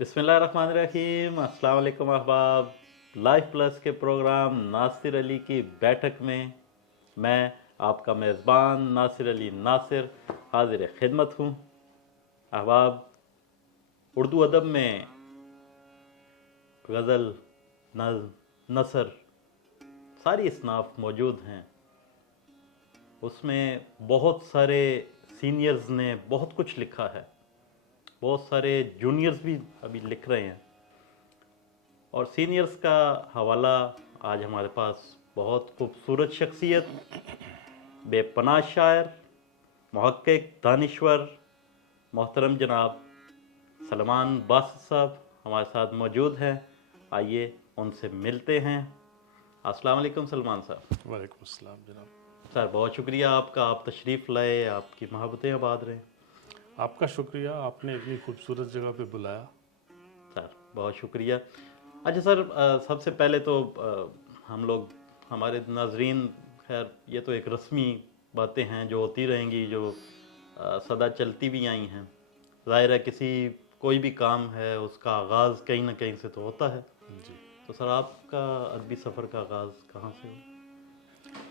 बिस्मिल्लाहिर्रहमानिर्रहीम। अस्सलाम वालेकुम अहबाब। लाइफ प्लस के प्रोग्राम नासिर अली की बैठक में मैं आपका मेज़बान नासिर अली नासिर हाजिर खिदमत हूँ। अहबाब, उर्दू अदब में गज़ल, नज़्म, नसर सारी इसनाफ मौजूद हैं। उसमें बहुत सारे सीनियर्स ने बहुत कुछ लिखा है, बहुत सारे जूनियर्स भी अभी लिख रहे हैं, और सीनियर्स का हवाला आज हमारे पास बहुत खूबसूरत शख्सियत, बेपनाह शायर, मुहक्किक, दानिश्वर, मोहतरम जनाब सलमान बासित साहब हमारे साथ मौजूद हैं। आइए उनसे मिलते हैं। अस्सलाम वालेकुम सलमान साहब। वालेकुम अस्सलाम जनाब। सर बहुत शुक्रिया आपका, आप तशरीफ़ लाए, आपकी मोहब्बतें आबाद रहें। आपका शुक्रिया, आपने इतनी खूबसूरत जगह पे बुलाया। सर बहुत शुक्रिया। अच्छा सर, सबसे पहले तो हम लोग, हमारे नाजरीन, खैर ये तो एक रस्मी बातें हैं जो होती रहेंगी, जो सदा चलती भी आई हैं। ज़ाहिर है किसी कोई भी काम है उसका आगाज़ कहीं ना कहीं से तो होता है। जी, तो सर आपका अरबी सफ़र का आगाज़ कहाँ से हुआ?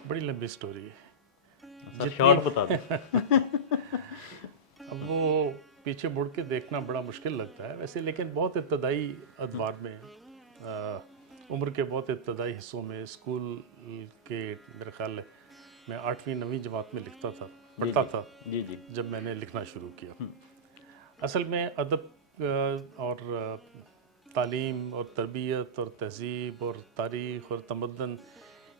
बड़ी लंबी स्टोरी है। सर जितनी शॉर्ट बता दें। अब वो पीछे मुड़ के देखना बड़ा मुश्किल लगता है वैसे, लेकिन बहुत इब्तदाई अदवार में, उम्र के बहुत इब्तदाई हिस्सों में, स्कूल के मेरे ख्याल मैं 8वीं 9वीं जमात में लिखता था, पढ़ता था जी जी। जब मैंने लिखना शुरू किया। असल में अदब और तालीम और तरबियत और तहज़ीब और तारीख़ और तमद्दन,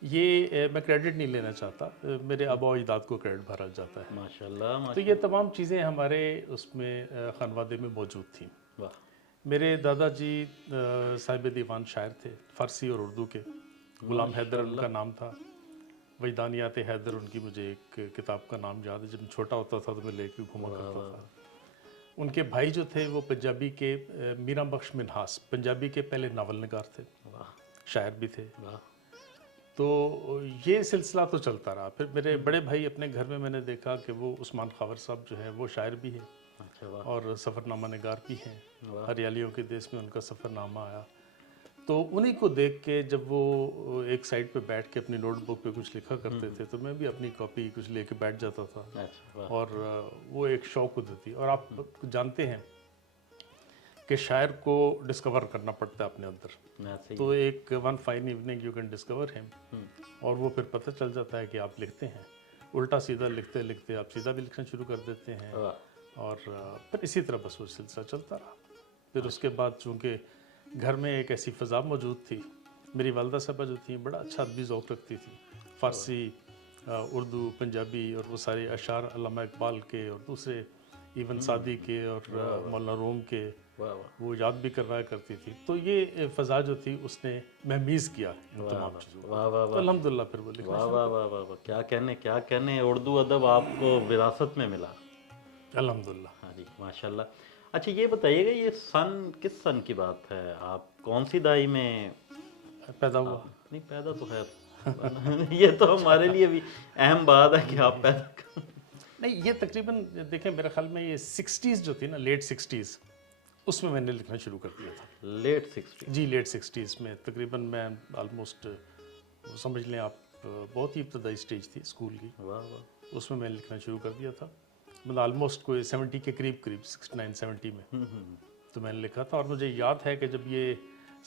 ये मैं क्रेडिट नहीं लेना चाहता, मेरे आबा अजदाद को क्रेडिट भरा जाता है। माशाल्लाह तो माशाल्लाह। ये तमाम चीज़ें हमारे उसमें ख़ानवादे में मौजूद थीं। वाह। मेरे दादाजी साहिब दीवान शायर थे, फ़ारसी और उर्दू के। ग़ुलाम हैदर उनका नाम था। वजदानियात हैदर उनकी, मुझे एक किताब का नाम याद है, जब मैं छोटा होता था तो मैं लेके घुमा करता था। उनके भाई जो थे वो पंजाबी के मीरा बख्श मिन्हास, पंजाबी के पहले नावल निगार थे, शायर भी थे। वाह। तो ये सिलसिला तो चलता रहा। फिर मेरे बड़े भाई, अपने घर में मैंने देखा कि वो उस्मान खावर साहब जो हैं वो शायर भी हैं, अच्छा वाह। और सफ़रनामा निगार भी हैं। वाह। हरियालियों के देश में उनका सफ़रनामा आया। तो उन्हीं को देख के जब वो एक साइड पे बैठ के अपनी नोटबुक पे कुछ लिखा करते थे, तो मैं भी अपनी कॉपी कुछ लेके बैठ जाता था। अच्छा वाह। और वो एक शौक होती थी। और आप जानते हैं कि शायर को डिस्कवर करना पड़ता है अपने अंदर। तो एक one fine evening you can discover him, और वो फिर पता चल जाता है कि आप लिखते हैं। उल्टा सीधा लिखते लिखते आप सीधा भी लिखना शुरू कर देते हैं, और फिर इसी तरह बस वो सिलसिला चलता रहा। फिर उसके बाद चूँकि घर में एक ऐसी फ़ज़ा मौजूद थी, मेरी वालदा साहबा जो थी बड़ा अच्छा अदबी ज़ौक़ रखती थी, फ़ारसी, उर्दू, पंजाबी, और वो सारे अशार अल्लामा इकबाल के और दूसरे इवन सादी के और मौलाना रूम के वो याद भी करवाया करती थी। तो ये फ़ज़ा जो थी उसने महमीज़ किया इन तमाम चीज़ों को। तो अल्हम्दुलिल्लाह फिर वो लिखना शुरू वाह वाह वाह वाह। क्या कहने उर्दू अदब आपको विरासत में मिला। अल्हम्दुलिल्लाह। हाँ जी माशाल्लाह। अच्छा ये बताइएगा, ये सन किस सन की बात है? आप कौन सी दाई में पैदा हुआ? नहीं, पैदा तो है। ये तो हमारे लिए भी अहम बात है कि आप पैदा नहीं, ये तकरीबन देखें मेरे ख्याल में ये 60s जो थी ना, लेट 60s, उसमें मैंने लिखना शुरू कर दिया था। लेट 60 जी, लेट 60s में तकरीबन मैं ऑलमोस्ट, समझ लें आप, बहुत ही इब्तदाई स्टेज थी स्कूल की। वाह वाह। उसमें मैंने लिखना शुरू कर दिया था। मतलब ऑलमोस्ट कोई 70 के करीब 69-70 में तो मैंने लिखा था। और मुझे याद है कि जब ये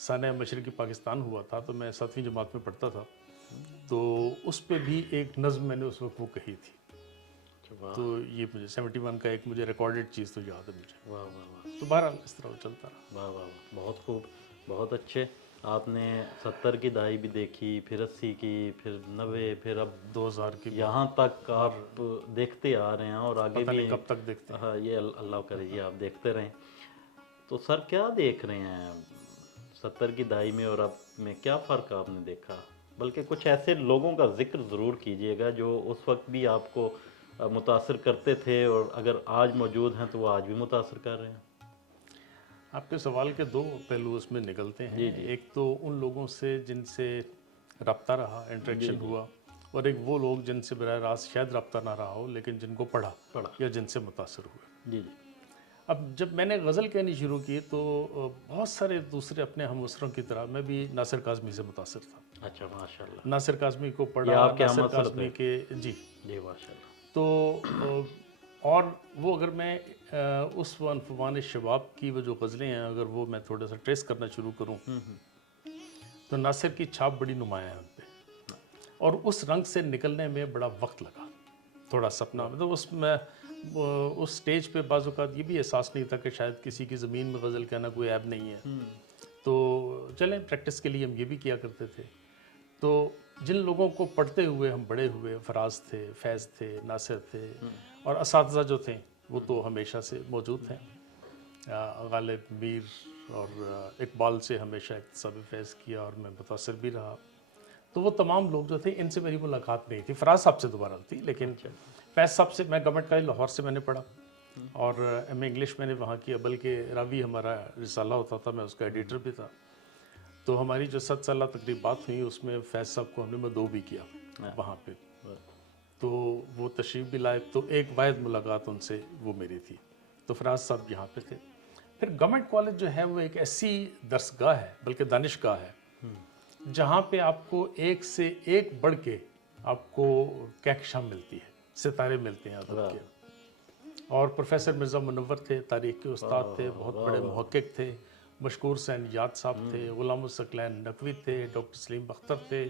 सन मशरक़ी पाकिस्तान हुआ था तो मैं 7वीं जमात में पढ़ता था, तो उस पर भी एक नज़्म मैंने उस वक्त वो कही थी। तो ये मुझे 71 का एक मुझे रिकॉर्डेड चीज़ तो याद है मुझे। वाह वाह वाह। तो बहरहाल इस तरह वो चलता रहा। वाह वाह वाह। बहुत खूब, बहुत अच्छे। आपने 70 की दहाई भी देखी, फिर 80 की, फिर 90, फिर अब 2000 की, यहाँ तक आप देखते आ रहे हैं, और आगे पता भी नहीं कब तक देखते हैं। हाँ, ये अल्लाह करे जी आप देखते रहें। तो सर क्या देख रहे हैं 70 की दहाई में और अब में, क्या फ़र्क आपने देखा? बल्कि कुछ ऐसे लोगों का जिक्र ज़रूर कीजिएगा जो उस वक्त भी आपको मुतासर करते थे, और अगर आज मौजूद हैं तो वो आज भी मुतासर कर रहे हैं। आपके सवाल के दो पहलू उसमें निकलते हैं। एक तो उन लोगों से जिनसे रब्ता रहा, इंटरेक्शन हुआ, और एक वो लोग जिनसे बराह रास्त शायद रब्ता ना रहा हो लेकिन जिनको पढ़ा या जिनसे मुतासर हुए। जी जी। اب جب میں نے غزل کہنی شروع کی تو بہت سارے دوسرے اپنے ہم اسروں کی طرح میں بھی ناصر کاظمی سے متاثر تھا. اچھا ماشاء اللہ. ناصر کاظمی کو یہ پڑھا, آپ کے ناصر ہم اثر کاظمی تھے. کے جی جی ماشاء اللہ. تو اور وہ اگر میں اس عنفوان شباب کی وہ جو غزلیں ہیں اگر وہ میں تھوڑا سا ٹریس کرنا شروع کروں تو ناصر کی چھاپ بڑی نمایاں ہے ان پہ, اور اس رنگ سے نکلنے میں بڑا وقت لگا تھوڑا سپنا. مطلب اس میں اس سٹیج پہ بعض اوقات یہ بھی احساس نہیں تھا کہ شاید کسی کی زمین میں غزل کہنا کوئی عیب نہیں ہے. تو چلیں پریکٹس کے لیے ہم یہ بھی کیا کرتے تھے. تو جن لوگوں کو پڑھتے ہوئے ہم بڑے ہوئے, فراز تھے, فیض تھے, ناصر تھے, اور اساتذہ جو تھے وہ تو ہمیشہ سے موجود ہیں. غالب, میر اور اقبال سے ہمیشہ اکتساب فیض کیا اور میں متاثر بھی رہا. تو وہ تمام لوگ جو تھے ان سے میری ملاقات نہیں تھی. فراز صاحب سے دوبارہ تھی, لیکن فیض صاحب سے میں گورنمنٹ کالج لاہور سے میں نے پڑھا, اور ایم اے انگلش میں نے وہاں کیا. بلکہ راوی ہمارا رسالہ ہوتا تھا, میں اس کا ایڈیٹر بھی تھا. تو ہماری جو 7 سالہ تقریبات ہوئیں اس میں فیض صاحب کو ہم نے مدعو بھی کیا وہاں پہ. تو وہ تشریف بھی لائے, تو ایک واحد ملاقات ان سے وہ میری تھی. تو فراز صاحب یہاں پہ تھے. پھر گورنمنٹ کالج جو ہے وہ ایک ایسی درسگاہ ہے, بلکہ دانشگاہ ہے, جہاں پہ آپ کو ایک سے ایک بڑھ کے آپ کو کہکشاں ملتی ہے, ستارے ملتے ہیں ادب کے. اور پروفیسر مرزا منور تھے, تاریخ کے استاد تھے, بہت بڑے محقق تھے. مشکور حسین یاد صاحب تھے, غلام الثقلین نقوی تھے, ڈاکٹر سلیم بختر تھے,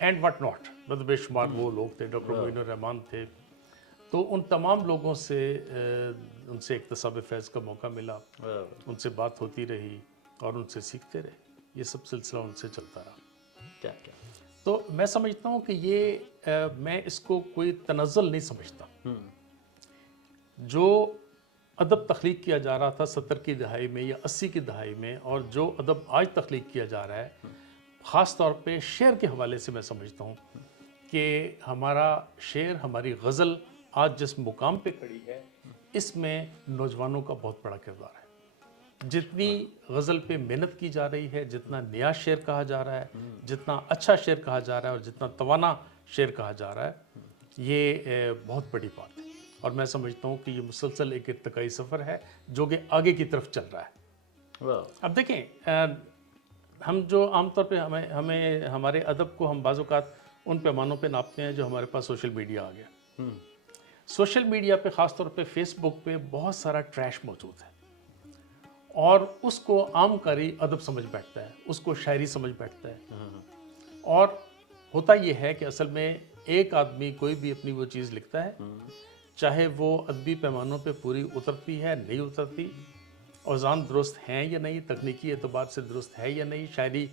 اینڈ واٹ ناٹ, مطلب بے شمار وہ لوگ تھے. ڈاکٹر معین الرحمان تھے. تو ان تمام لوگوں سے ان سے اکتساب فیض کا موقع ملا, ان سے بات ہوتی رہی اور ان سے سیکھتے رہے. یہ سب سلسلہ ان سے چلتا رہا. کیا کیا. تو میں سمجھتا ہوں کہ یہ میں اس کو کوئی تنزل نہیں سمجھتا. جو ادب تخلیق کیا جا رہا تھا 70 کی دہائی میں یا 80 کی دہائی میں, اور جو ادب آج تخلیق کیا جا رہا ہے, خاص طور پہ شعر کے حوالے سے میں سمجھتا ہوں کہ ہمارا شعر, ہماری غزل آج جس مقام پہ کھڑی ہے اس میں نوجوانوں کا بہت بڑا کردار ہے. جتنی غزل پہ محنت کی جا رہی ہے, جتنا نیا شعر کہا جا رہا ہے, جتنا اچھا شعر کہا جا رہا ہے, اور جتنا توانا شعر کہا جا رہا ہے, یہ بہت بڑی بات ہے. اور میں سمجھتا ہوں کہ یہ مسلسل ایک ارتقائی سفر ہے جو کہ آگے کی طرف چل رہا ہے. اب دیکھیں, ہم جو عام طور پہ ہمیں ہمارے ادب کو ہم بعض اوقات ان پیمانوں پہ ناپتے ہیں جو ہمارے پاس سوشل میڈیا آ گیا. سوشل میڈیا پہ خاص طور پہ فیس بک پہ بہت سارا ٹریش موجود ہے, اور اس کو عام قاری ادب سمجھ بیٹھتا ہے, اس کو شاعری سمجھ بیٹھتا ہے. اور ہوتا یہ ہے کہ اصل میں ایک آدمی کوئی بھی اپنی وہ چیز لکھتا ہے, چاہے وہ ادبی پیمانوں پہ پوری اترتی ہے نہیں اترتی, اوزان درست ہیں یا نہیں, تکنیکی اعتبار سے درست ہے یا نہیں, شاعری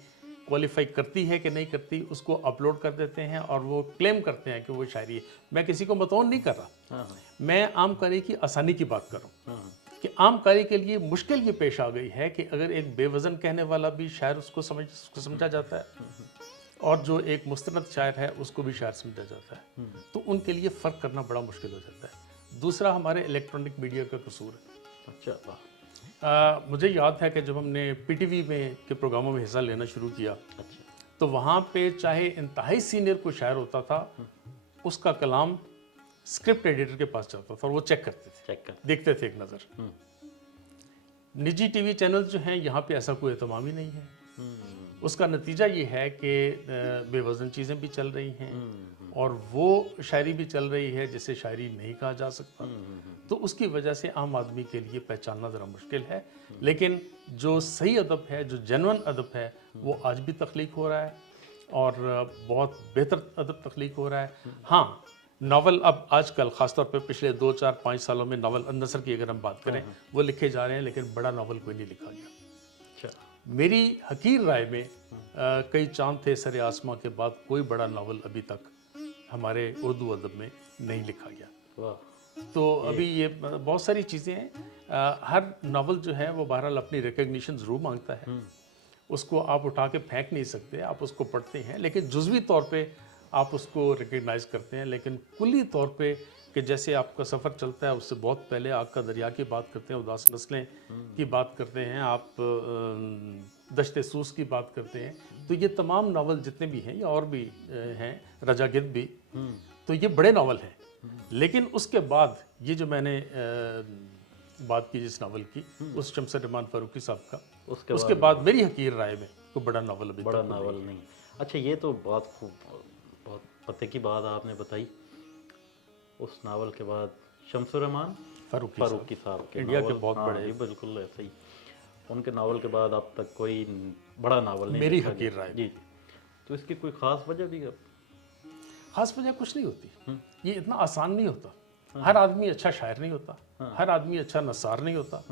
کوالیفائی کرتی ہے کہ نہیں کرتی, اس کو اپلوڈ کر دیتے ہیں اور وہ کلیم کرتے ہیں کہ وہ شاعری ہے. میں کسی کو متون نہیں کر رہا, میں عام قاری کی آسانی کی بات کر رہا ہوں کہ عام قاری کے لیے مشکل یہ پیش آ گئی ہے کہ اگر ایک بے وزن کہنے والا بھی شاعر اس کو سمجھا جاتا ہے, اور جو ایک مستند شاعر ہے اس کو بھی شاعر سمجھا جاتا ہے, تو ان کے لیے فرق کرنا بڑا مشکل ہو جاتا ہے. دوسرا ہمارے الیکٹرانک میڈیا کا قصور ہے. اچھا. مجھے یاد ہے کہ جب ہم نے پی ٹی وی میں کے پروگراموں میں حصہ لینا شروع کیا, تو وہاں پہ چاہے انتہائی سینئر کوئی شاعر ہوتا تھا, اس کا کلام اسکرپٹ ایڈیٹر کے پاس جاتا تھا اور وہ چیک کرتے تھے, دیکھتے تھے ایک نظر. نجی ٹی وی چینل جو ہیں یہاں پہ ایسا کوئی اہتمام ہی نہیں ہے. اس کا نتیجہ یہ ہے کہ بے وزن چیزیں بھی چل رہی ہیں, اور وہ شاعری بھی چل رہی ہے جسے شاعری نہیں کہا جا سکتا. تو اس کی وجہ سے عام آدمی کے لیے پہچاننا ذرا مشکل ہے. لیکن جو صحیح ادب ہے, جو جینون ادب ہے, وہ آج بھی تخلیق ہو رہا ہے, اور بہت بہتر ادب تخلیق ہو رہا ہے. ہاں, ناول اب آج کل خاص طور پہ پچھلے 2 4 5 سالوں میں ناول النثر کی اگر ہم بات کریں, وہ لکھے جا رہے ہیں, لیکن بڑا ناول کوئی نہیں لکھا گیا. میری حقیر رائے میں کئی چاند تھے سر آسماں کے بعد کوئی بڑا ناول ابھی تک ہمارے اردو ادب میں نہیں لکھا گیا. تو ابھی یہ بہت ساری چیزیں ہیں. ہر ناول جو ہے وہ بہرحال اپنی ریکگنیشن ضرور مانگتا ہے, اس کو آپ اٹھا کے پھینک نہیں سکتے, آپ اس کو پڑھتے ہیں لیکن جزوی طور پہ آپ اس کو ریکگنائز کرتے ہیں. لیکن کلی طور پہ کہ جیسے آپ کا سفر چلتا ہے اس سے بہت پہلے آگ کا دریا کی بات کرتے ہیں, اداس نسلیں کی بات کرتے ہیں, آپ دشت سوس کی بات کرتے ہیں, تو یہ تمام ناول جتنے بھی ہیں یا اور بھی ہیں, رجا گد بھی, تو یہ بڑے ناول ہیں. لیکن اس کے بعد یہ جو میں نے बात की जिस नावल की, उस शम्स रहमान फारूकी साहब का, उसके उसके बाद मेरी हकीर राय में कोई बड़ा नावल अभी बड़ा तक नावल नहीं। अच्छा, ये तो बहुत खूब, बहुत पते की बात आपने बताई। उस नावल के बाद शम्स रहमान फारूकी साहब के इंडिया के नावल, बहुत हाँ, बड़े, जी बिल्कुल ऐसे ही। उनके नावल के बाद अब तक कोई बड़ा नावल नहीं मेरी लिखा हकीर गया। राय जी, तो इसकी कोई ख़ास वजह भी है? खास वजह कुछ नहीं होती, ये इतना आसान नहीं होता। हर आदमी अच्छा शायर नहीं होता, हर आदमी अच्छा नसार नहीं होता,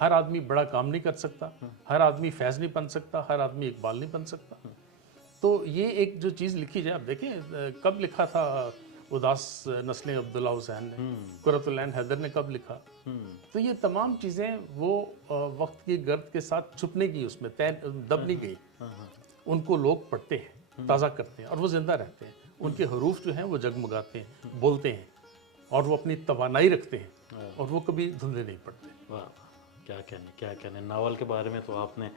हर आदमी बड़ा काम नहीं कर सकता, हर आदमी फैज़ नहीं बन सकता, हर आदमी इकबाल नहीं बन सकता। तो ये एक जो चीज़ लिखी जाए, आप देखें कब लिखा था उदास नस्लें अब्दुल्ला हुसैन ने, कुर्रतुल ऐन हैदर ने कब लिखा। तो ये तमाम चीज़ें वो वक्त की गर्द के साथ छुपने की, उसमें तय दब नहीं गई। उनको लोग पढ़ते हैं, ताज़ा करते हैं और वो ज़िंदा रहते हैं। उनके हरूफ जो हैं वो जगमगाते हैं, बोलते हैं और वो अपनी तवानाई रखते हैं और वो कभी धुंधले नहीं पड़ते। वाह, क्या कहने। नावल के बारे में तो आपने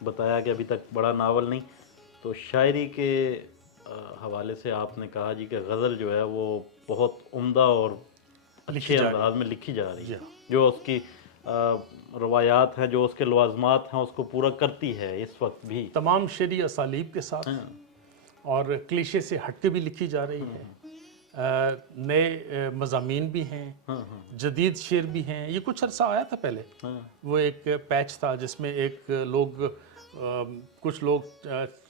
बताया कि अभी तक बड़ा नावल नहीं, तो शायरी के हवाले से आपने कहा जी कि गज़ल जो है वो बहुत उम्दा और अच्छे अंदाज में लिखी जा रही है, जो उसकी रवायात हैं, जो उसके लवाज़मात हैं, उसको पूरा करती है इस वक्त भी, तमाम शेरी असालीब के साथ और क्लीशे से हट के भी लिखी जा रही है। नए मज़ामीन भी हैं, जदीद शेर भी हैं। ये कुछ अरसा आया था पहले, वो एक पैच था जिसमें कुछ लोग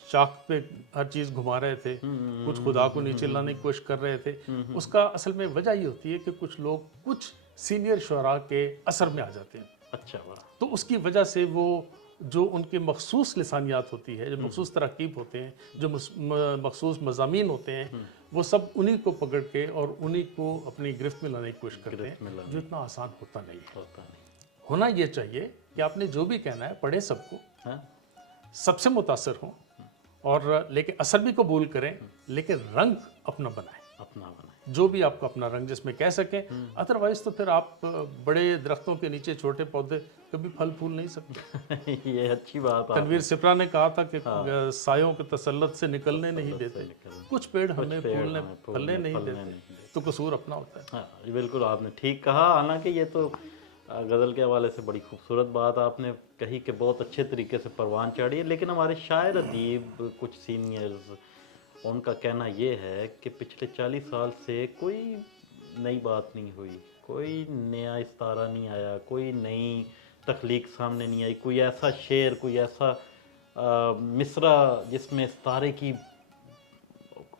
चाक पे हर चीज़ घुमा रहे थे, कुछ खुदा को नीचे लाने की कोशिश कर रहे थे। उसका असल में वजह ये होती है कि कुछ लोग कुछ सीनियर शुरा के असर में आ जाते हैं। अच्छा, वाह। तो उसकी वजह से वो जो उनके मखसूस लिसानियात होती है, जो मखसूस तरकीब होते हैं, जो मखसूस मज़ामीन होते हैं, वो सब उन्हीं को पकड़ के और उन्हीं को अपनी गिरफ्त में लाने की कोशिश करते हैं, जो इतना आसान होता नहीं है। होना ये चाहिए कि आपने जो भी कहना है पढ़े सबको, सबसे मुतासर हों और लेकिन असर भी कबूल करें, लेकिन रंग अपना बनाएं, जो भी आपका अपना रंग जिसमें कह सकें। अदरवाइज तो फिर आप बड़े दरख्तों के नीचे छोटे पौधे कभी फल फूल नहीं सकते। ये अच्छी बात है। तनवीर सिपरा ने कहा था कि सायों के तसल्लत से निकलने नहीं देते, कुछ पेड़ हमें फलने नहीं देते, तो कसूर अपना होता है। हाँ, बिल्कुल आपने ठीक कहा। हालांकि ये तो गज़ल के हवाले से बड़ी खूबसूरत बात आपने कही कि बहुत अच्छे तरीके से परवान चढ़ी है, लेकिन हमारे शायर अदीब कुछ सीनियर्स, उनका कहना ये है कि पिछले 40 साल से कोई नई बात नहीं हुई, कोई नया इस्तारा नहीं आया, कोई नई तख्लीक सामने नहीं आई, कोई ऐसा शेर, कोई ऐसा मिसरा जिसमें इस्तारे की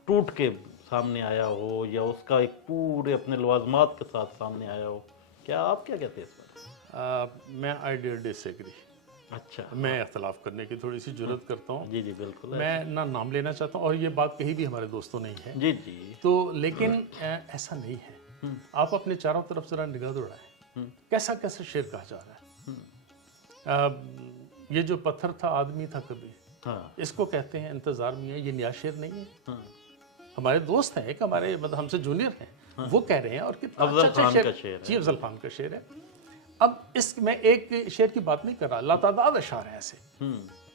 टूट के सामने आया हो या उसका एक पूरे अपने लवाज़मात के साथ सामने आया हो। क्या आप क्या कहते हैं इस बारे? मैं आई डिसएग्री। अच्छा, मैं इख्तलाफ करने की थोड़ी सी जुर्रत करता हूँ। जी बिल्कुल। मैं ना नाम लेना चाहता हूँ और ये बात कही भी हमारे दोस्तों ने ही है। जी तो लेकिन ऐसा नहीं है। आप अपने चारों तरफ जरा निगाह दौड़ाएं, कैसा कैसा शेर कहा जा रहा है। ये जो पत्थर था आदमी था कभी, इसको कहते हैं इंतजार में है, ये नया शेर नहीं है। हमारे दोस्त हैं, एक हमारे मतलब हमसे जूनियर हैं, वो कह रहे हैं और कितना अच्छा शेर है। जी, अफजल खान का शेर है। अब मैं एक शेर की बात नहीं कर रहा, लातादाद अशार हैं ऐसे,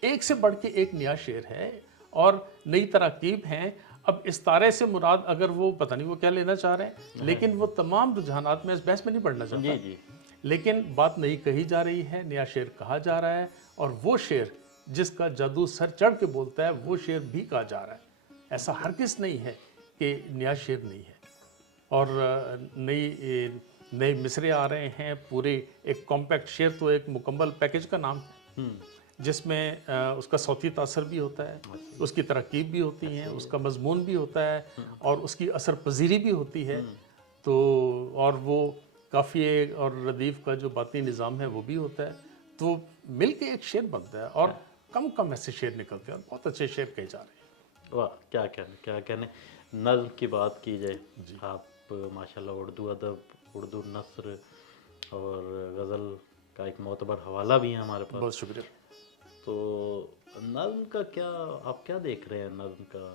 एक से बढ़ के एक नया शेर है और नई तरकीब हैं। अब इस तारे से मुराद अगर वो पता नहीं वो क्या लेना चाह रहे हैं, लेकिन वो तमाम रुझानात में इस बहस में नहीं पढ़ना चाहता। जी। लेकिन बात नई कही जा रही है, नया शेर कहा जा रहा है और वो शेर जिसका जादू सर चढ़ के बोलता है वो शेर भी कहा जा रहा है। ऐसा हरगिज़ नहीं है कि नया शेर नहीं है। और नए मिसरे आ रहे हैं, पूरे एक कॉम्पैक्ट शेर तो एक मुकम्मल पैकेज का नाम है, जिसमें उसका सौती तासर भी होता है, उसकी तरकीब भी होती है, उसका मजमून भी होता है और उसकी असर पजीरी भी होती है। तो और वो काफ़िए और रदीफ़ का जो बाती निज़ाम है वो भी होता है। तो मिल के एक शेर बनता है और कम ऐसे शेर निकलते हैं और बहुत अच्छे शेर कहे जा रहे हैं। वाह, क्या कहने। नज़्म की बात की जाए, आप माशाल्लाह उर्दू अदब, उर्दू नस्र और गज़ल का एक मोतबर हवाला भी है हमारे पास। बहुत शुक्रिया। तो नज़्म का आप क्या देख रहे हैं, नज़्म का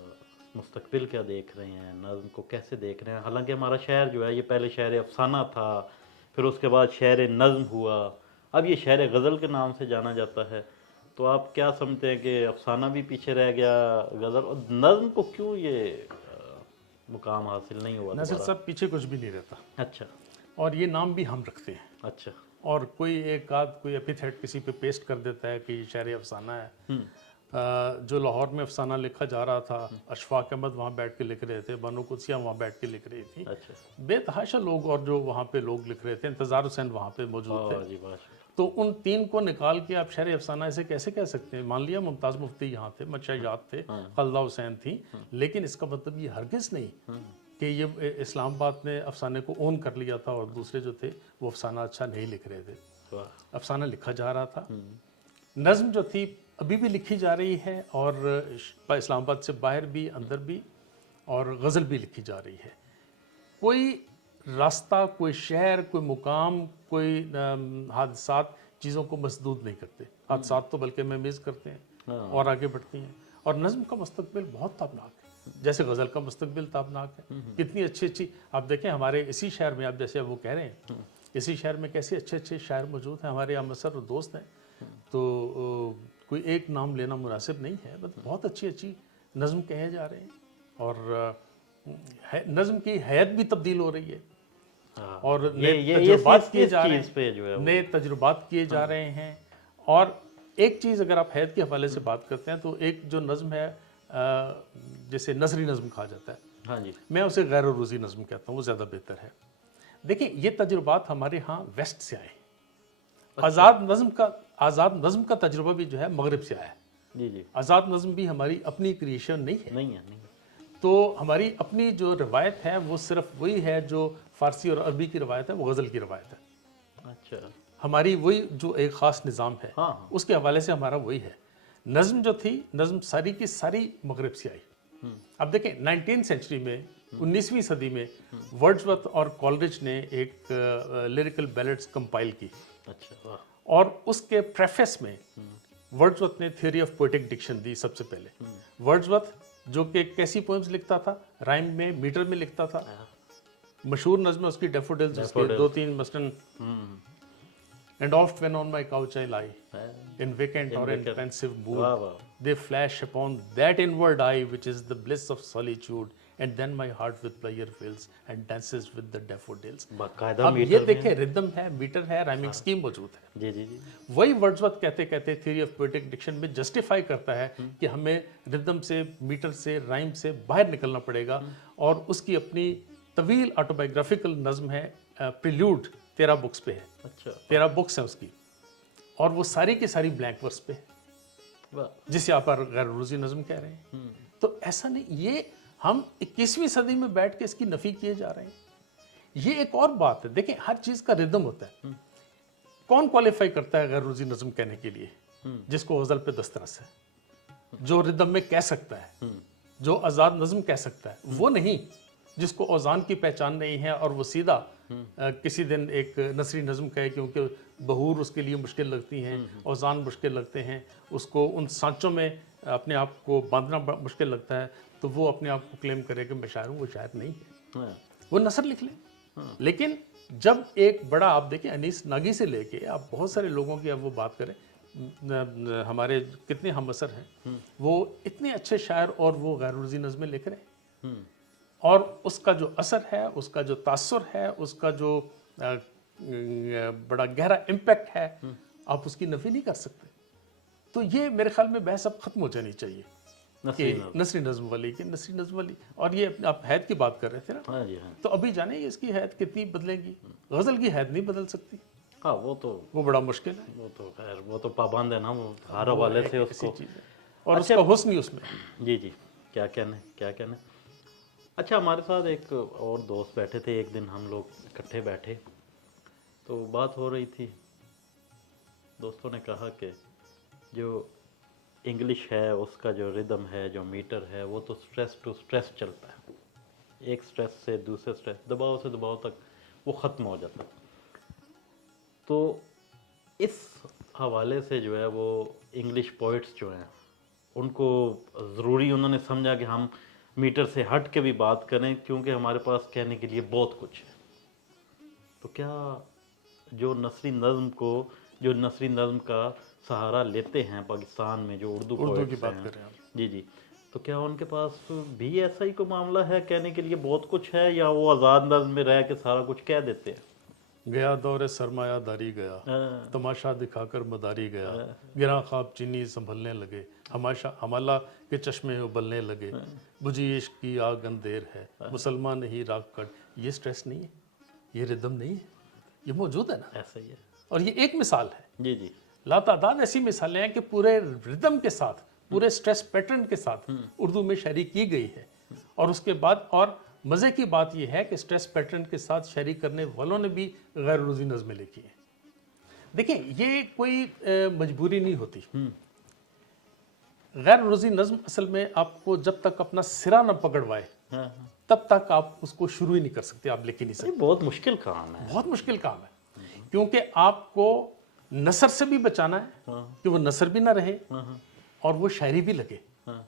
मुस्तकबिल क्या देख रहे हैं, नज़्म को कैसे देख रहे हैं? हालांकि हमारा शहर जो है ये पहले शहर अफसाना था, फिर उसके बाद शहर नज़्म हुआ, अब ये शहर गज़ल के नाम से जाना जाता है। तो आप क्या समझते हैं कि अफसाना भी पीछे रह गया, गज़ल और नज़्म को क्यों ये मुकाम हासिल नहीं हुआ? नज़र साहब, पीछे कुछ भी नहीं रहता। अच्छा। और ये नाम भी हम रखते हैं। अच्छा। اور کوئی ایک آدھ کوئی ایپیتھیٹ کسی پہ پیسٹ کر دیتا ہے کہ یہ شعر افسانہ ہے. جو لاہور میں افسانہ لکھا جا رہا تھا، اشفاق احمد وہاں بیٹھ کے لکھ رہے تھے، بانو قدسیہ وہاں بیٹھ کے لکھ رہی تھی، بے تحاشا لوگ اور جو وہاں پہ لوگ لکھ رہے تھے، انتظار حسین وہاں پہ موجود تھے. تو ان تین کو نکال کے آپ شعر افسانہ اسے کیسے کہہ سکتے ہیں؟ مان لیا ممتاز مفتی یہاں تھے، مدشاہیات تھے، خلدہ حسین تھی، لیکن اس کا مطلب یہ ہرگز نہیں کہ یہ اسلام آباد نے افسانے کو اون کر لیا تھا اور دوسرے جو تھے وہ افسانہ اچھا نہیں لکھ رہے تھے. افسانہ لکھا جا رہا تھا. نظم جو تھی ابھی بھی لکھی جا رہی ہے، اور اسلام آباد سے باہر بھی اندر بھی، اور غزل بھی لکھی جا رہی ہے. کوئی راستہ، کوئی شہر، کوئی مقام، کوئی حادثات چیزوں کو مسدود نہیں کرتے. حادثات تو بلکہ مہمیز کرتے ہیں اور آگے بڑھتی ہیں. اور نظم کا مستقبل بہت تابناک ہے، جیسے غزل کا مستقبل تابناک ہے. کتنی اچھی اچھی آپ دیکھیں ہمارے اسی شہر میں، آپ جیسے وہ کہہ رہے ہیں، اسی شہر میں کیسے اچھے اچھے شاعر موجود ہیں. ہمارے احمد سر دوست ہیں، تو کوئی ایک نام لینا مناسب نہیں ہے، بہت اچھی اچھی نظم کہے جا رہے ہیں. اور نظم کی حیت بھی تبدیل ہو رہی ہے، اور نئے تجربات کیے جا رہے ہیں، نئے تجربات کیے جا رہے ہیں. اور ایک چیز اگر آپ حیت کے حوالے سے بات کرتے ہیں تو ایک جو نظم ہے جیسے نثری نظم کہا جاتا ہے، میں اسے غیر عروضی نظم کہتا ہوں، وہ زیادہ بہتر ہے. دیکھیں یہ تجربات ہمارے ہاں ویسٹ سے آئے. آزاد نظم کا تجربہ بھی جو ہے مغرب سے آیا ہے. آزاد نظم بھی ہماری اپنی کریشن نہیں ہے. تو ہماری اپنی جو روایت ہے وہ صرف وہی ہے جو فارسی اور عربی کی روایت ہے، وہ غزل کی روایت ہے. اچھا، ہماری وہی جو ایک خاص نظام ہے اس کے حوالے سے ہمارا وہی ہے. نظم جو تھی، نظم ساری کی ساری مغرب سے آئی. اب دیکھیں 19 سینچری میں، 19ویں صدی میں ورڈزورتھ اور کولرج نے ایک لیریکل بیلڈز کمپائل کی. اور اس کے پریفیس میں ورڈزورتھ نے تھیوری آف پوئٹک ڈکشن دی سب سے پہلے. ورڈزورتھ جو کہ کیسی پوئمز لکھتا تھا؟ رائم میں، میٹر میں لکھتا تھا. مشہور نظم ہے اس کی ڈیفوڈلز، اس کے 2-3 مثلاً And oft when on my couch I lie, in vacant or in pensive mood, they flash upon that inward eye which is the bliss of solitude, and then my heart with pleasure fills and dances with the daffodils. اب یہ دیکھیں ردم ہے، metre ہے، rhyming scheme موجود ہے. وہی Wordsworth کہتے کہتے تھیوری آف پوئٹک ڈکشن میں جسٹیفائی کرتا ہے کہ ہمیں ردم سے، میٹر سے، رائم سے باہر نکلنا پڑے گا. اور اس کی اپنی طویل آٹوبائیوگرافیکل نظم ہے، پریلیوڈ، 13 بکس پہ ہے. 13 بکس ہیں اس کی، اور وہ ساری کی ساری بلینک ورس پہ ہے، جسے آپ غیر عروضی نظم کہہ رہے ہیں. تو ایسا نہیں، یہ ہم 21ویں صدی میں بیٹھ کے اس کی نفی کیے جا رہے ہیں. یہ ایک اور بات ہے. دیکھیں ہر چیز کا ردم ہوتا ہے. کون کوالیفائی کرتا ہے غیر عروضی نظم کہنے کے لیے؟ جس کو غزل پہ دسترس ہے، جو ردم میں کہہ سکتا ہے، جو آزاد نظم کہہ سکتا ہے. وہ نہیں جس کو اوزان کی پہچان نہیں ہے اور وہ سیدھا کسی دن ایک نثری نظم کہے، کیونکہ بہور اس کے لیے مشکل لگتی ہیں، اوزان مشکل لگتے ہیں، اس کو ان سانچوں میں اپنے آپ کو باندھنا مشکل لگتا ہے، تو وہ اپنے آپ کو کلیم کرے کہ میں شاعر ہوں. وہ شاعر نہیں ہے، وہ نثر لکھ لے. لیکن جب ایک بڑا، آپ دیکھیں انیس ناگی سے لے کے آپ بہت سارے لوگوں کی اب وہ بات کریں، ہمارے کتنے ہم اثر ہیں، وہ اتنے اچھے شاعر اور وہ غیر عروضی نظمیں لکھ رہے ہیں. اور اس کا جو اثر ہے، اس کا جو تاثر ہے، اس کا جو بڑا گہرا امپیکٹ ہے، آپ اس کی نفی نہیں کر سکتے. تو یہ میرے خیال میں بحث اب ختم ہو جانی چاہیے کہ نثری نظم والی، کہ نثری نظم والی. اور یہ آپ حیت کی بات کر رہے تھے نا، تو ابھی جانے اس کی حیت کتنی بدلے گی. غزل کی حیت نہیں بدل سکتی. وہ بڑا مشکل ہے. وہ تو خیر، وہ تو پابند ہے نا، وہ ہر حوالے سے اس کو، اور اس کا حسن ہی اس میں. جی کیا کہنا. اچھا، ہمارے ساتھ ایک اور دوست بیٹھے تھے. ایک دن ہم لوگ اکٹھے بیٹھے تو بات ہو رہی تھی. دوستوں نے کہا کہ جو انگلش ہے اس کا جو ردم ہے، جو میٹر ہے، وہ تو سٹریس ٹو سٹریس چلتا ہے. ایک سٹریس سے دوسرے سٹریس، دباؤ سے دباؤ تک وہ ختم ہو جاتا. تو اس حوالے سے جو ہے وہ انگلش پوئٹس جو ہیں ان کو ضروری انہوں نے سمجھا کہ ہم میٹر سے ہٹ کے بھی بات کریں، کیونکہ ہمارے پاس کہنے کے لیے بہت کچھ ہے. تو کیا جو نثری نظم کا سہارا لیتے ہیں پاکستان میں، جو اردو کی بات کر رہے ہیں، جی، تو کیا ان کے پاس بھی ایسا ہی کوئی معاملہ ہے، کہنے کے لیے بہت کچھ ہے، یا وہ آزاد نظم میں رہ کے سارا کچھ کہہ دیتے ہیں؟ गया दौरे सरमाया दारी गया, हाँ, तमाशा दिखाकर मदारी गया, गिरा ख्वाब चीनी संभलने लगे, हमाशा हमला के चश्मे उबलने लगे, बुझी इश्क की आग अंधेर है, मुसलमान नहीं राग कट। ये स्ट्रेस नहीं है, ये रिदम नहीं है, ये मौजूद है ना। ऐसा ही है। और ये एक मिसाल है, जी जी। लातादाद ऐसी मिसालें हैं कि पूरे रिदम के साथ, पूरे स्ट्रेस पैटर्न के साथ उर्दू में शायरी की गई है। और उसके बाद और मज़े की बात यह है कि स्ट्रेस पैटर्न के साथ शायरी करने वालों ने भी गैर रोज़ी नज़में लिखी हैं। देखिए, ये कोई मजबूरी नहीं होती। गैर रोज़ी नज़म असल में आपको जब तक अपना सिरा न पकड़वाए हाँ, हाँ। तब तक आप उसको शुरू ही नहीं कर सकते, आप लिख ही नहीं सकते। ये बहुत मुश्किल काम है। बहुत मुश्किल काम है, क्योंकि आपको नसर से भी बचाना है हाँ, कि वो नसर भी ना रहे हाँ, और वो शायरी भी लगे। हाँ,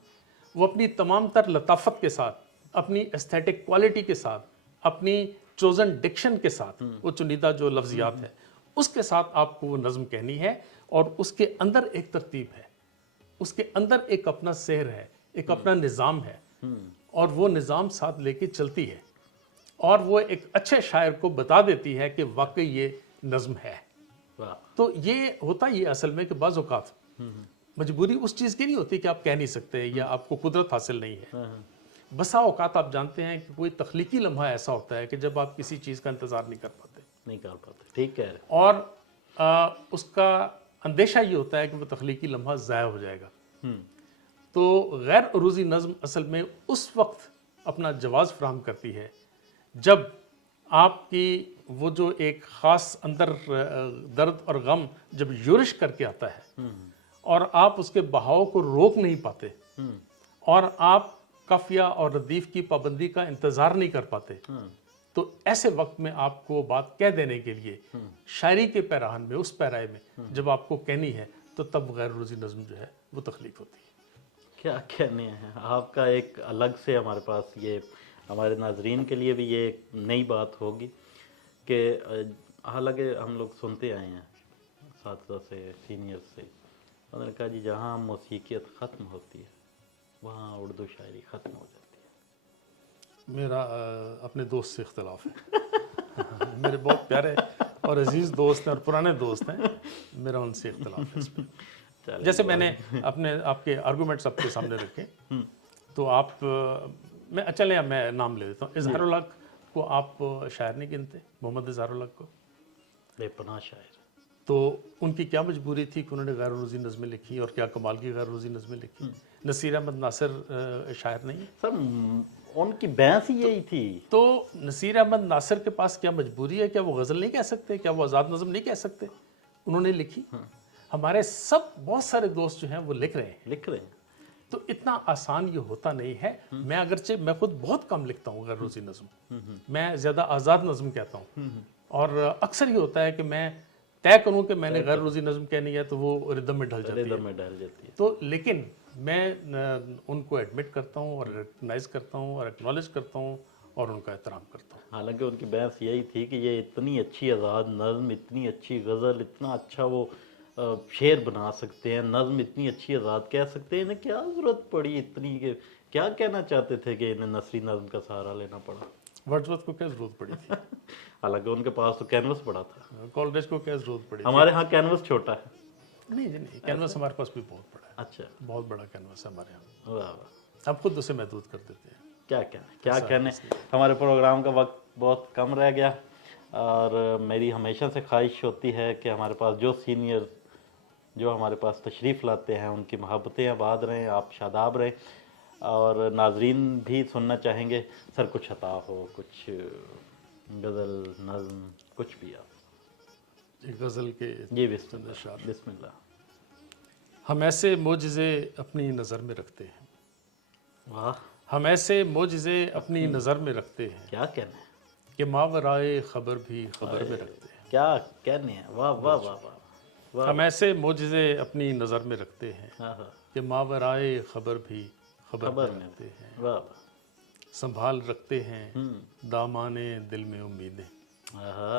वो अपनी तमाम तर लताफत के साथ, अपनी एस्थेटिक क्वालिटी के साथ, अपनी चोजन डिक्शन के साथ, वो चुनिंदा जो लफ्जियात है उसके साथ आपको वो नज़म कहनी है। और उसके अंदर एक तरतीब है, उसके अंदर एक अपना सहर है, एक अपना निज़ाम है, और वो निज़ाम साथ लेके चलती है। और वो एक अच्छे शायर को बता देती है कि वाकई ये नज़म है। वाह। तो ये होता ही असल में कि बाज़ औक़ात मजबूरी उस चीज़ की नहीं होती कि आप कह नहीं सकते या आपको कुदरत हासिल नहीं है। हाँ, हाँ, बसा औकात आप जानते हैं कि कोई तख्लीकी लम्हा ऐसा होता है कि जब आप किसी चीज़ का इंतज़ार नहीं कर पाते, नहीं कर पाते, ठीक कह रहे हैं। और उसका अंदेशा ये होता है कि वो तख्लीकी लम्हा ज़ाया हो जाएगा। तो गैर अरूज़ी नज़म असल में उस वक्त अपना जवाज़ फराहम करती है जब आपकी वो जो एक ख़ास अंदर दर्द और गम जब यूरिश करके आता है और आप उसके बहाव को रोक नहीं पाते, और आप काफिया और रदीफ की पाबंदी का इंतज़ार नहीं कर पाते, तो ऐसे वक्त में आपको बात कह देने के लिए शायरी के पैराहन में, उस पैराए में जब आपको कहनी है, तो तब गैर रोज़ी नज़म जो है वो तख्लीक होती है। क्या कहने हैं आपका। एक अलग से हमारे पास ये, हमारे नाजरीन के लिए भी ये एक नई बात होगी कि हालांकि हम लोग सुनते आए हैं साथियों से, सीनियर से, उन्होंने कहा जी जहाँ मौसीकियत ख़त्म होती है वहाँ उर्दू शायरी ख़त्म हो जाती है। मेरा अपने दोस्त से इख्तलाफ है। मेरे बहुत प्यारे और अजीज़ दोस्त हैं और पुराने दोस्त हैं, मेरा उनसे इख्तलाफ है इसमें। जैसे मैंने अपने आपके आर्गूमेंट्स आपके सामने रखे, तो आप मैं नाम ले देता हूँ। इज़हारुल हक को आप शायर नहीं गिनते, मोहम्मद इज़हारुल हक को? बेपनाह शायर। तो उनकी क्या मजबूरी थी कि उन्होंने गैर रोज़ी नज़में लिखी, और क्या कमाल की गैर रोज़ी नज़में लिखी। नसीर अहमद नासिर शायर नहीं है सर, उनकी बहस ही यही थी। तो नसीर अहमद नासिर के पास क्या मजबूरी है? क्या वो गज़ल नहीं कह सकते? क्या वो आज़ाद नज़म नहीं कह सकते? उन्होंने लिखी। हमारे सब बहुत सारे दोस्त जो हैं वो लिख रहे हैं। तो इतना आसान ये होता नहीं है। मैं अगरचे मैं खुद बहुत कम लिखता हूँ गैर रोज़ी नज़म, मैं ज़्यादा आज़ाद नज़म कहता हूँ। और अक्सर ये होता है कि मैं तय करूँ कि मैंने गैर रोज़ी नज़म कहनी है तो वो रिदम में ढल जाती है। तो लेकिन मैं उनको एडमिट करता हूँ और रिकग्नाइज करता हूँ और एक्नॉलेज करता हूँ और उनका एहतराम करता हूँ। हालांकि उनकी बहस यही थी कि ये इतनी अच्छी आज़ाद नज़म, इतनी अच्छी गज़ल, इतना अच्छा वो शेर बना सकते हैं, नज़म इतनी अच्छी आज़ाद कह सकते हैं, इन्हें क्या ज़रूरत पड़ी इतनी, कि क्या कहना चाहते थे कि इन्हें नसरी नज़म का सहारा लेना पड़ा। वर्ड्सवर्थ को क्या ज़रूरत पड़ी थी? हालांकि उनके पास तो कैनवस बड़ा था। कॉलरेज को क्या ज़रूरत पड़ी? हमारे यहाँ कैनवस छोटा है। नहीं, कैनवस हमारे पास भी बहुत बड़ा है। अच्छा, बहुत बड़ा कैनवस है हमारे यहाँ। वाह वाह। आप खुद उसे महदूद कर देते हैं। क्या कहने। हमारे प्रोग्राम का वक्त बहुत कम रह गया, और मेरी हमेशा से ख्वाहिश होती है कि हमारे पास जो सीनियर जो हमारे पास तशरीफ़ लाते हैं उनकी मोहब्बतें आबाद रहें, आप शादाब रहें, और नाजरीन भी सुनना चाहेंगे। सर कुछ अता हो, कुछ गज़ल, नज़म, कुछ भी आप। एक गज़ल के ये बिस्मिल्लाह। हम ऐसे मोजिज़े अपनी नज़र में रखते हैं। वाह। हम ऐसे मोजिज़े अपनी नज़र में रखते हैं क्या कहने हैं कि मावराए खबर भी खबर में रखते हैं। क्या कहने हैं। वाह वाह वाह वाह। हम ऐसे मोजिज़े अपनी नज़र में रखते हैं हाँ हाँ। कि मावराए खबर भी खबर में रखते हैं। वाह वाह। संभाल रखते हैं दामाने दिल में उम्मीदें।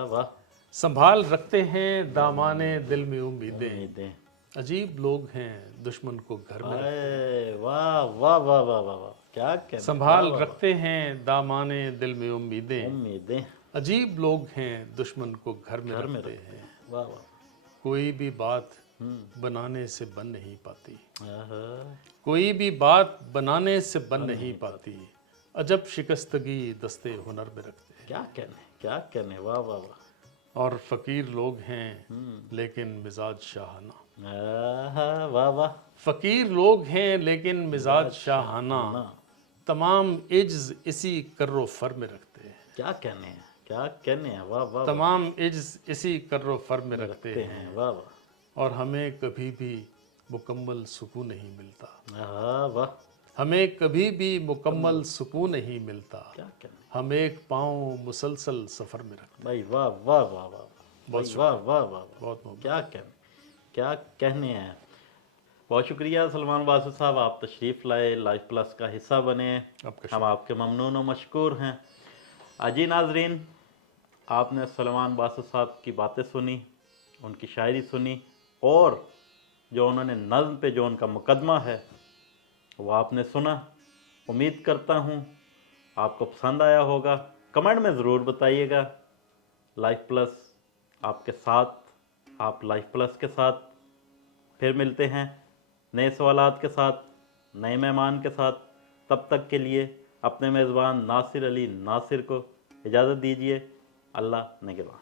वाह। संभाल रखते हैं दामाने दिल में उम्मीदें। उम्मीदें। अजीब लोग हैं दुश्मन को घर में। वाह वाह वाह वाह वाह। क्या कहना। संभाल रखते हैं दामाने दिल में उम्मीदें। उम्मीदें। عجیب لوگ ہیں دشمن کو گھر میں رکھتے ہیں، واہ واہ، کوئی بھی بات بنانے سے بن نہیں پاتی، آہا، کوئی بھی بات بنانے سے بن نہیں پاتی، عجب شکستگی دستے ہنر میں رکھتے ہیں۔ کیا کہنے، واہ واہ واہ، اور فقیر لوگ ہیں لیکن مزاج شاہانہ، آہا، واہ واہ، فقیر لوگ ہیں لیکن مزاج شاہانہ، تمام عجز اسی کر و فر میں رکھتے ہیں، کیا کہنے ہیں، واہ واہ، تمام عجز اسی کر و فر میں رکھتے ہیں، واہ واہ، اور ہمیں کبھی بھی مکمل سکون نہیں ملتا، آہا، واہ، ہمیں کبھی بھی مکمل سکون نہیں ملتا، کیا کہنے، ہم ایک پاؤں مسلسل سفر میں رکھتے بھائی واہ واہ واہ واہ، بھائی واہ واہ واہ واہ، بہت محبت۔ کیا کہنے ہیں۔ بہت شکریہ سلمان باسط صاحب، آپ تشریف لائے، لائف پلس کا حصہ بنے، ہم آپ کے ممنون و مشکور ہیں۔ جی ناظرین، آپ نے سلمان باسط صاحب کی باتیں سنی، ان کی شاعری سنی، اور جو انہوں نے نظم پہ جو ان کا مقدمہ ہے وہ آپ نے سنا۔ امید کرتا ہوں آپ کو پسند آیا ہوگا، کمنٹ میں ضرور بتائیے گا۔ لائف پلس آپ کے ساتھ، آپ لائف پلس کے ساتھ پھر ملتے ہیں نئے سوالات کے ساتھ، نئے مہمان کے ساتھ۔ تب تک کے لیے اپنے میزبان ناصر علی ناصر کو اجازت دیجیے۔ اللہ نگہبان۔